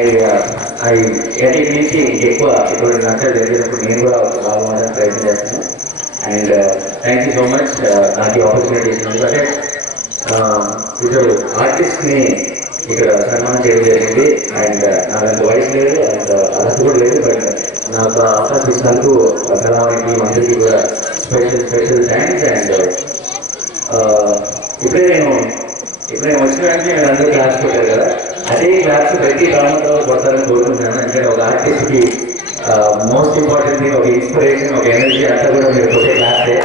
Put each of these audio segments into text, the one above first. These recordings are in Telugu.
ఎయిట్ నుంచి ఎక్కువ ఇటువంటి నచ్చలు జరిగినప్పుడు నేను కూడా పాల్గొనడానికి ప్రయత్నం చేస్తాను. And thank you so much నాకు ఈ ఆపర్చునిటీ ఇచ్చినందుకు. అంటే ఇద్దరు ఆర్టిస్ట్ని ఇక్కడ సన్మానం చేయడం జరిగింది. అండ్ నాకు అంత వయసు లేదు, అంత అర్హత కూడా లేదు. బట్ నాకు అవకాశం ఇచ్చినందుకు కళావారికి అందరికీ కూడా స్పెషల్ థ్యాంక్స్. అండ్ ఇప్పుడే నేను వచ్చిన వెంటనే మీరు అందరూ క్లాస్ పెట్టారు కదా, అదే క్లాస్ ప్రతి కాలంలో కొడతారని కోరుకుంటున్నాను. ఎందుకంటే ఒక ఆర్టిస్ట్కి మోస్ట్ ఇంపార్టెంట్ థింగ్ ఒక ఇన్స్పిరేషన్, ఒక ఎనర్జీ అంతా కూడా మీరు కొట్టే క్లాసే.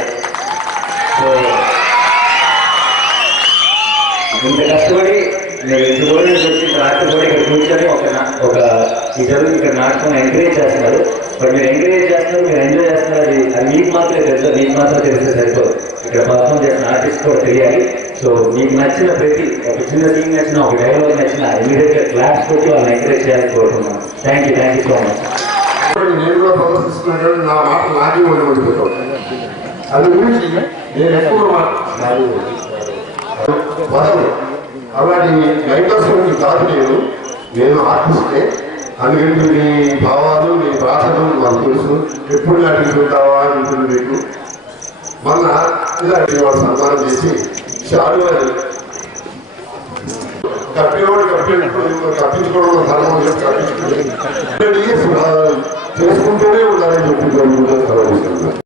సో ఇంత కష్టపడి మీరు ఇంత కూడా వచ్చి రాత్రి కూడా ఇక్కడ కూర్చొని ఒక ఈ చదువు ఇక్కడ నాటకం ఎంకరేజ్ చేస్తున్నారు. బట్ మీరు ఎంకరేజ్ చేస్తున్నారు, మీరు ఎంజాయ్ చేస్తున్నారు. అది మీకు మాత్రమే తెలుసు, మీకు మాత్రం తెలిస్తే సరిపోదు. ఇక్కడ పర్ఫామ్ చేసిన ఆర్టిస్ట్ కూడా తెలియాలి. సో మీకు నచ్చిన ప్రతి ఒక చిన్న సీన్ నచ్చిన, ఒక డైలాగ్ నచ్చిన ఇమీడియట్గా క్లాప్స్ కొట్టి వాళ్ళని ఎంకరేజ్ చేయాలని కోరుతున్నాను. Thank you so much. నేను కూడా ప్రదర్శిస్తున్నాను, నా మాట నాకే ఓడిపోతాను. అది గురించి నేను ఎక్కువ వదలు అలాంటి రైటర్స్ కాదు. నేను ఆర్టిస్టే. అందుకని మీ భావాలు, మీ ప్రార్థనలు మాకు తెలుసు. ఎప్పుడు నటిస్తుంటావా అని ఉంటుంది మీకు. మొన్న ఇలాంటి వాళ్ళు సన్మానం చేసి చాలు అని కప్పినవాడు కప్పించుకోవడం ధర్మం చేసుకుంటూనే ఉండాలని చెప్పి